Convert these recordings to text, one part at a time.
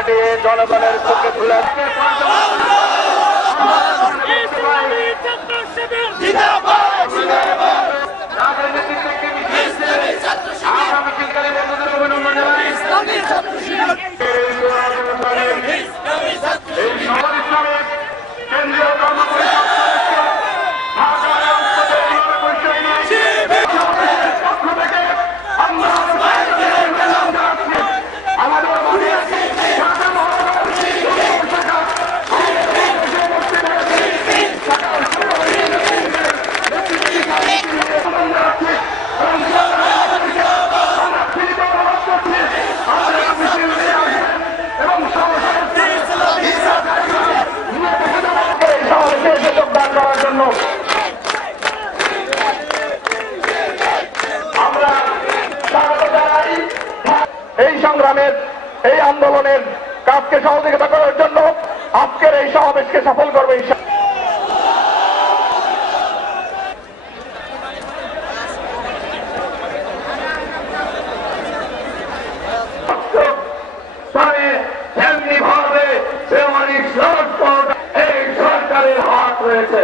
কাটিয়ে জনগণের চোখে তুলে জিন্দাবাদ। আন্দোলনের কাজকে সহযোগিতা করার জন্য আজকের এই সমাবেশকে সফল করবে এই সরকারের হাত রয়েছে।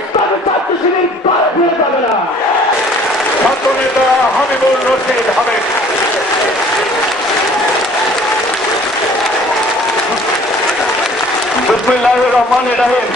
ইসলামী ছাত্র শিবির পার ফিরে যাবে না। ছাত্রনেতা হাবিবুর রশিদ হবে বিসমুল্লাহ রহমান রাহিম।